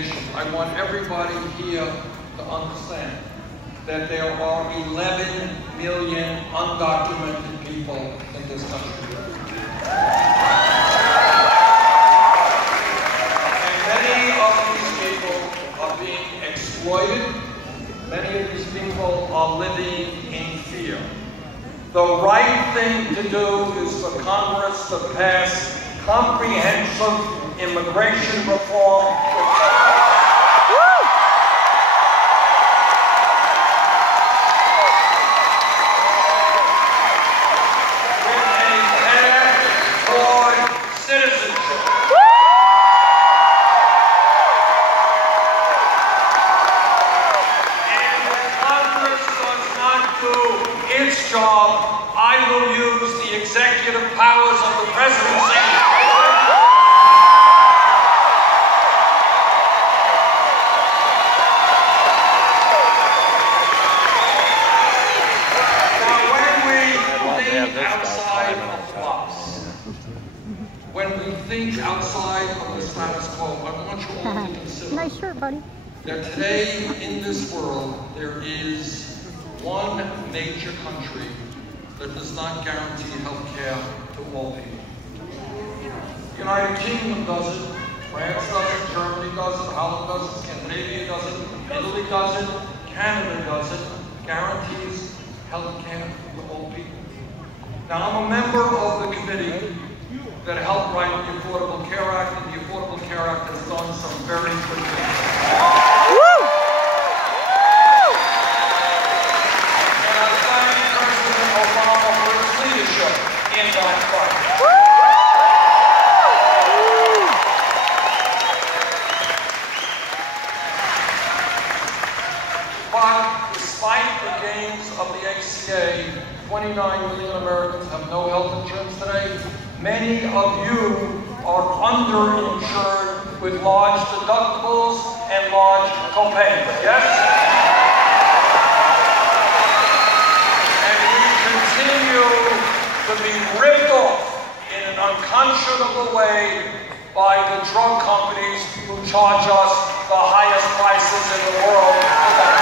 nation. I want everybody here to understand that there are 11 million undocumented people in this country. And many of these people are being exploited. Many of these people are living in fear. The right thing to do is for Congress to pass comprehensive immigration reform. Job, I will use the executive powers of the presidency now, when we think outside of the box, when we think outside of the status quo, I want you all to consider nice shirt, buddy. That today in this world there is one major country that does not guarantee health care to all people. The United Kingdom does it, France does it, Germany does it, Holland does it, Scandinavia does it, Italy does it, Canada does it, guarantees health care to all people. Now I'm a member of the committee that helped write the Affordable Care Act, and the Affordable Care Act has done some very good things. In that fight. But despite the gains of the ACA, 29 million Americans have no health insurance today. Many of you are underinsured with large deductibles and large copays, yes? And we continue to be ripped off in an unconscionable way by the drug companies who charge us the highest prices in the world today.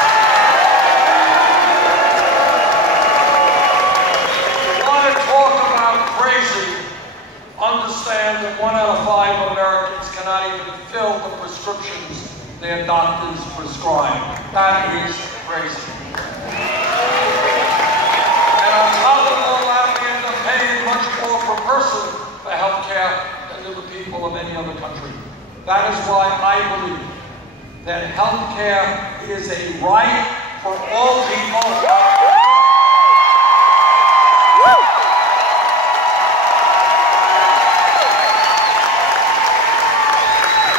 If you want to talk about crazy, understand that 1 out of 5 Americans cannot even fill the prescriptions their doctors prescribe. That is crazy. And on top of all that, we end up paying much more per person for health care than do the people of any other country. That is why I believe that health care is a right for all people.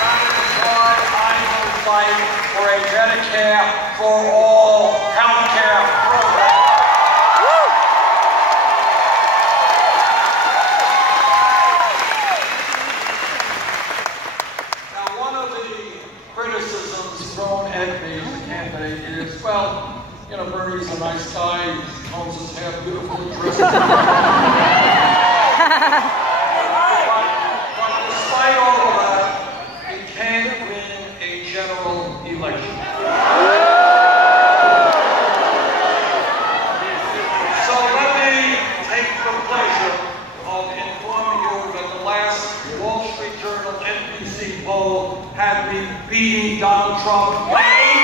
That is why I will fight for a Medicare for all health care program. Well, you know, Bernie's a nice guy, he owns his hair beautifully dressed. But despite all of that, he can't win a general election. So let me take the pleasure of informing you that the last Wall Street Journal NBC poll had me beating Donald Trump by 18.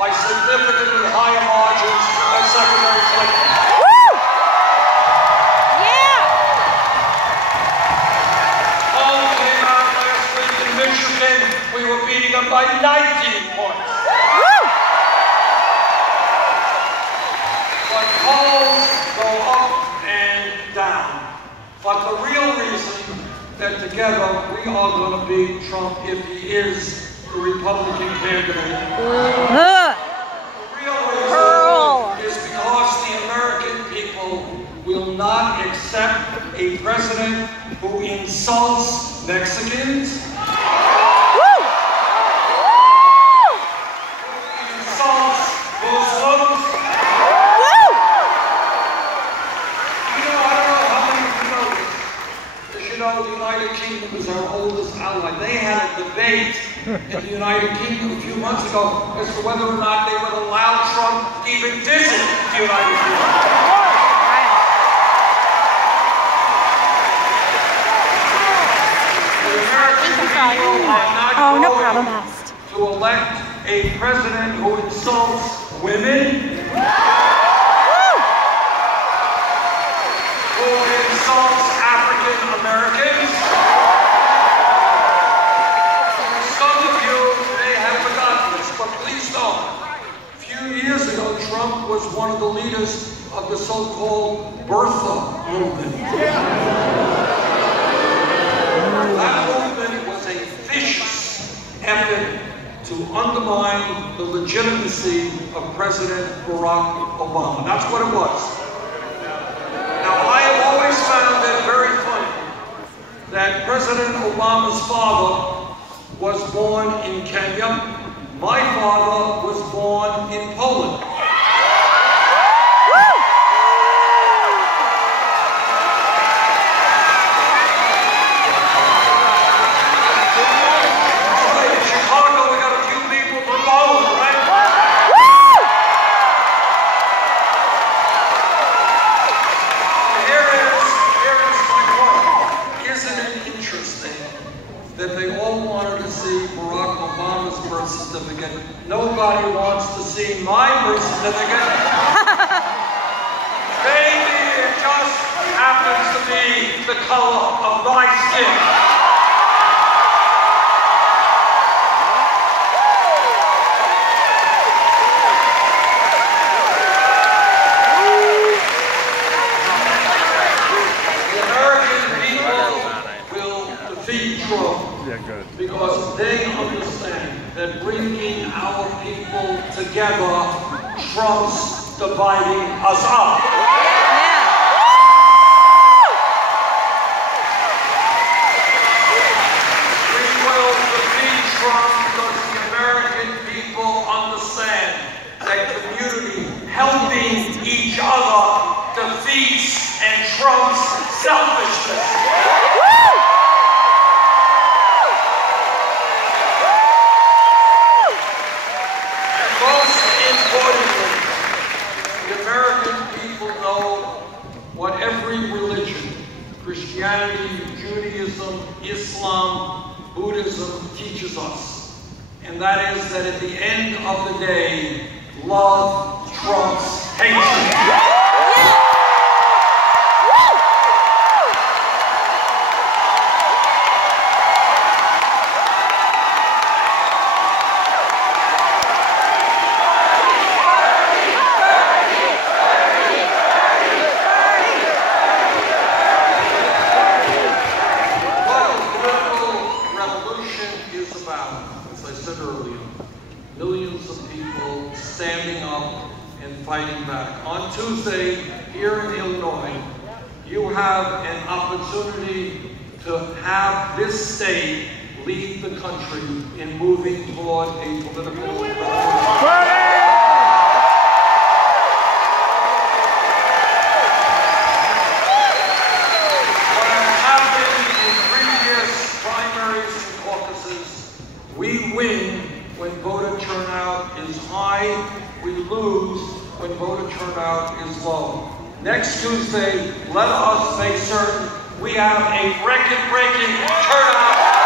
By significantly higher margins than Secretary Clinton. Woo! Yeah! Poll came out last week in Michigan. We were beating them by 19 points. Woo! But polls go up and down. But the real reason that together we are going to beat Trump if he is the Republican candidate. The real reason is because president who insults Mexicans, insults Muslims. I don't know how many of you know this. As you know, the United Kingdom is our oldest ally. They had a debate in the United Kingdom a few months ago as to whether or not they would allow Trump to even visit the United Kingdom. No problem, to elect a president who insults women, who insults African Americans. Some of you may have forgotten this, but please don't. A few years ago, Trump was one of the leaders of the so-called birther movement. That movement was a vicious effort to undermine the legitimacy of President Barack Obama. That's what it was. Now, I have always found it very funny that President Obama's father was born in Kenya. My father was born in Poland. That they all wanted to see Barack Obama's birth certificate. Nobody wants to see my birth certificate. Maybe it just happens to be the color of my skin. Because they understand that bringing our people together trumps dividing us up. We will defeat Trump because the American people understand that community helping each other defeats and trumps selfishness. The American people know what every religion, Christianity, Judaism, Islam, Buddhism teaches us. And that is that at the end of the day, love trumps hatred. Millions of people standing up and fighting back. On Tuesday, here in Illinois, you have an opportunity to have this state lead the country in moving toward a political revolution. We win when voter turnout is high. We lose when voter turnout is low. Next Tuesday, let us make certain we have a record-breaking turnout.